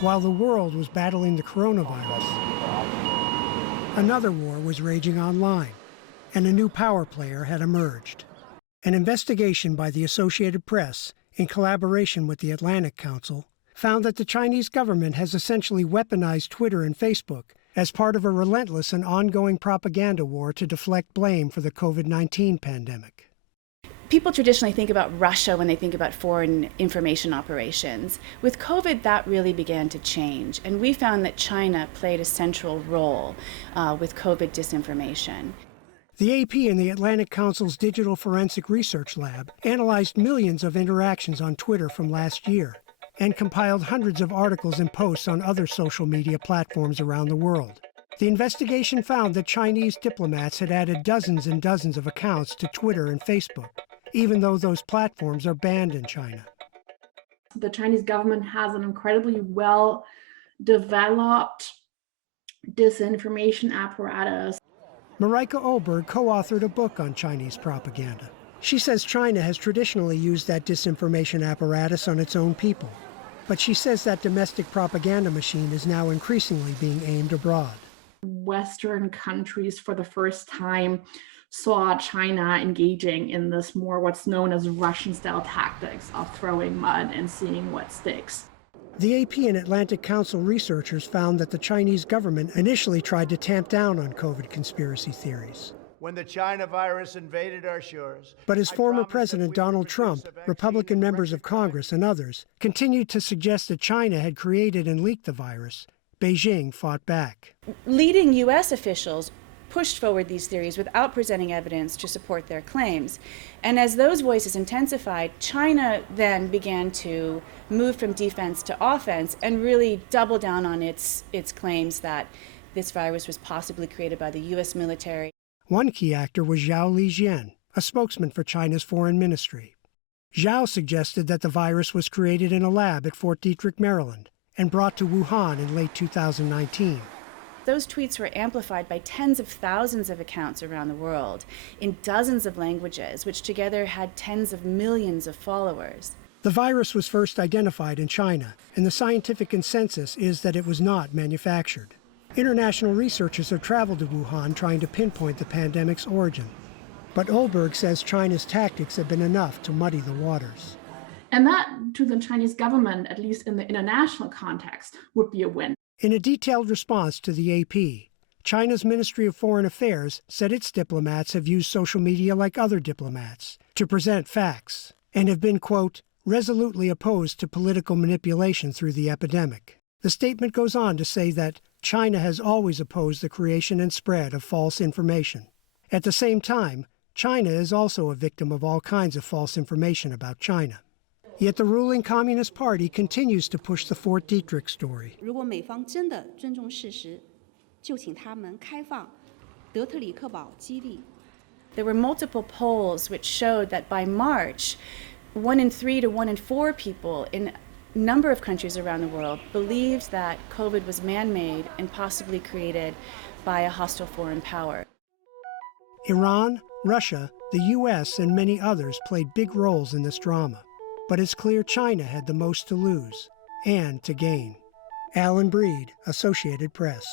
While the world was battling the coronavirus, another war was raging online, and a new power player had emerged. An investigation by the Associated Press, in collaboration with the Atlantic Council, found that the Chinese government has essentially weaponized Twitter and Facebook as part of a relentless and ongoing propaganda war to deflect blame for the COVID-19 pandemic. People traditionally think about Russia when they think about foreign information operations. With COVID, that really began to change, and we found that China played a central role with COVID disinformation. The AP and the Atlantic Council's Digital Forensic Research Lab analyzed millions of interactions on Twitter from last year and compiled hundreds of articles and posts on other social media platforms around the world. The investigation found that Chinese diplomats had added dozens and dozens of accounts to Twitter and Facebook, even though those platforms are banned in China. The Chinese government has an incredibly well-developed disinformation apparatus. Marika Oberg co-authored a book on Chinese propaganda. She says China has traditionally used that disinformation apparatus on its own people, but she says that domestic propaganda machine is now increasingly being aimed abroad. Western countries, for the first time, saw China engaging in this more what's known as Russian-style tactics of throwing mud and seeing what sticks. The AP and Atlantic Council researchers found that the Chinese government initially tried to tamp down on COVID conspiracy theories. When the China virus invaded our shores, but as former President Donald Trump, Republican members of Congress, and others continued to suggest that China had created and leaked the virus, Beijing fought back. Leading U.S. officials pushed forward these theories without presenting evidence to support their claims. And as those voices intensified, China then began to move from defense to offense and really double down on its claims that this virus was possibly created by the U.S. military. One key actor was Zhao Lijian, a spokesman for China's foreign ministry. Zhao suggested that the virus was created in a lab at Fort Detrick, Maryland, and brought to Wuhan in late 2019. Those tweets were amplified by tens of thousands of accounts around the world in dozens of languages, which together had tens of millions of followers. The virus was first identified in China, and the scientific consensus is that it was not manufactured. International researchers have traveled to Wuhan trying to pinpoint the pandemic's origin. But Oberg says China's tactics have been enough to muddy the waters. And that, to the Chinese government, at least in the international context, would be a win. In a detailed response to the AP, China's Ministry of Foreign Affairs said its diplomats have used social media like other diplomats to present facts and have been, quote, resolutely opposed to political manipulation through the epidemic. The statement goes on to say that China has always opposed the creation and spread of false information. At the same time, China is also a victim of all kinds of false information about China. Yet the ruling Communist Party continues to push the Fort Detrick story. There were multiple polls which showed that by March, 1 in 3 to 1 in 4 people in a number of countries around the world believed that COVID was man-made and possibly created by a hostile foreign power. Iran, Russia, the U.S., and many others played big roles in this drama. But it's clear China had the most to lose and to gain. Alan Breed, Associated Press.